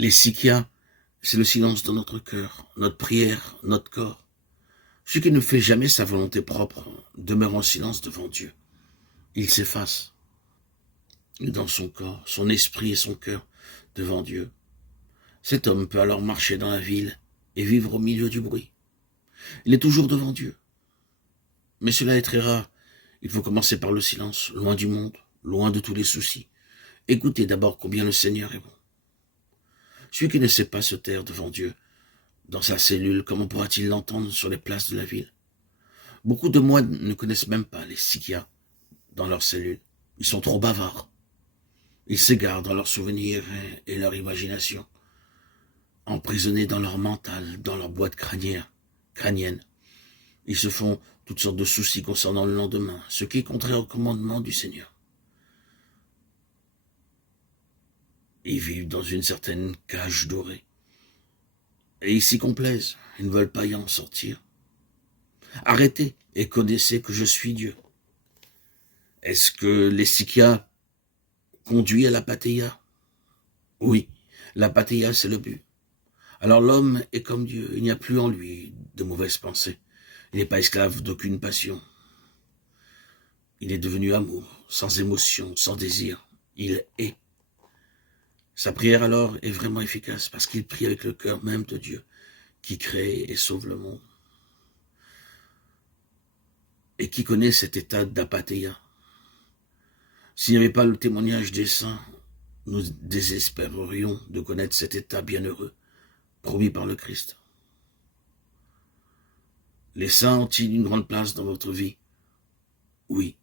Les sikia, c'est le silence dans notre cœur, notre prière, notre corps. Celui qui ne fait jamais sa volonté propre demeure en silence devant Dieu. Il s'efface dans son corps, son esprit et son cœur devant Dieu. Cet homme peut alors marcher dans la ville et vivre au milieu du bruit. Il est toujours devant Dieu. Mais cela est très rare. Il faut commencer par le silence, loin du monde, loin de tous les soucis. Écoutez d'abord combien le Seigneur est bon. Celui qui ne sait pas se taire devant Dieu, dans sa cellule, comment pourra-t-il l'entendre sur les places de la ville? Beaucoup de moines ne connaissent même pas les sikias dans leur cellule. Ils sont trop bavards. Ils s'égarent dans leurs souvenirs et leur imagination, emprisonnés dans leur mental, dans leur boîte crânienne. Ils se font toutes sortes de soucis concernant le lendemain, ce qui est contraire au commandement du Seigneur. Ils vivent dans une certaine cage dorée. Et ils s'y complaisent, ils ne veulent pas y en sortir. Arrêtez et connaissez que je suis Dieu. Est-ce que les sikias conduisent à la patheia? Oui, la patheia c'est le but. Alors l'homme est comme Dieu, il n'y a plus en lui de mauvaises pensées. Il n'est pas esclave d'aucune passion. Il est devenu amour, sans émotion, sans désir. Il est. Sa prière alors est vraiment efficace parce qu'il prie avec le cœur même de Dieu qui crée et sauve le monde. Et qui connaît cet état d'apatheia. S'il n'y avait pas le témoignage des saints, nous désespérerions de connaître cet état bienheureux, promis par le Christ. Les saints ont-ils une grande place dans votre vie? Oui,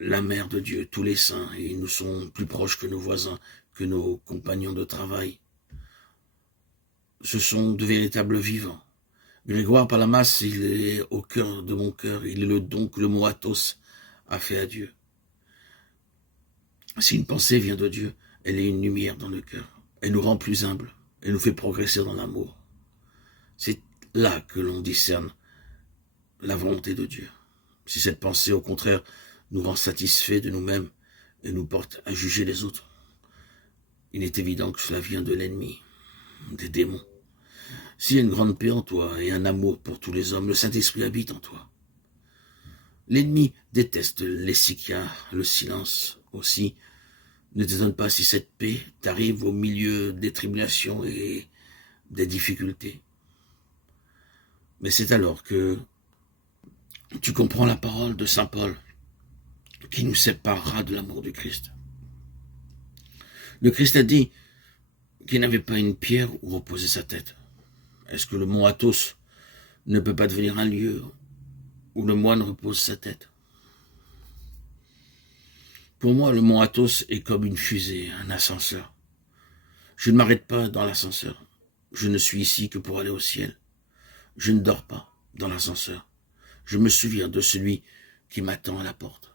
la mère de Dieu, tous les saints, et ils nous sont plus proches que nos voisins, que nos compagnons de travail. Ce sont de véritables vivants. Grégoire Palamas, il est au cœur de mon cœur, il est le don que le mot Athos a fait à Dieu. Si une pensée vient de Dieu, elle est une lumière dans le cœur. Elle nous rend plus humbles, elle nous fait progresser dans l'amour. C'est là que l'on discerne la volonté de Dieu. Si cette pensée, au contraire, nous rend satisfaits de nous-mêmes et nous porte à juger les autres, il est évident que cela vient de l'ennemi, des démons. S'il y a une grande paix en toi et un amour pour tous les hommes, le Saint-Esprit habite en toi. L'ennemi déteste les sikias, le silence aussi. Ne t'étonne pas si cette paix t'arrive au milieu des tribulations et des difficultés. Mais c'est alors que tu comprends la parole de saint Paul qui nous séparera de l'amour du Christ. Le Christ a dit qu'il n'avait pas une pierre où reposer sa tête. Est-ce que le mont Athos ne peut pas devenir un lieu où le moine repose sa tête? Pour moi, le mont Athos est comme une fusée, un ascenseur. Je ne m'arrête pas dans l'ascenseur. Je ne suis ici que pour aller au ciel. Je ne dors pas dans l'ascenseur. Je me souviens de celui qui m'attend à la porte.